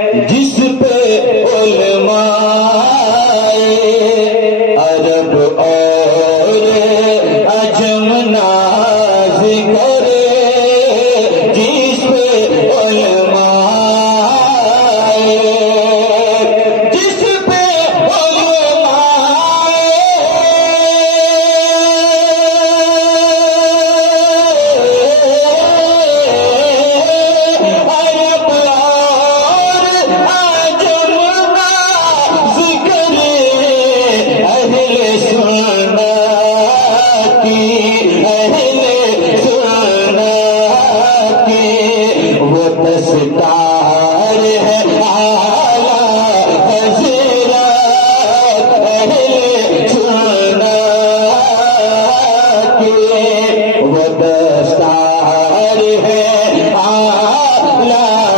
जिस पे उलमाए अरब और अजम नाज करे, जिस पे उलमाए, जिस पे उलमाए अरब दस्तार है आला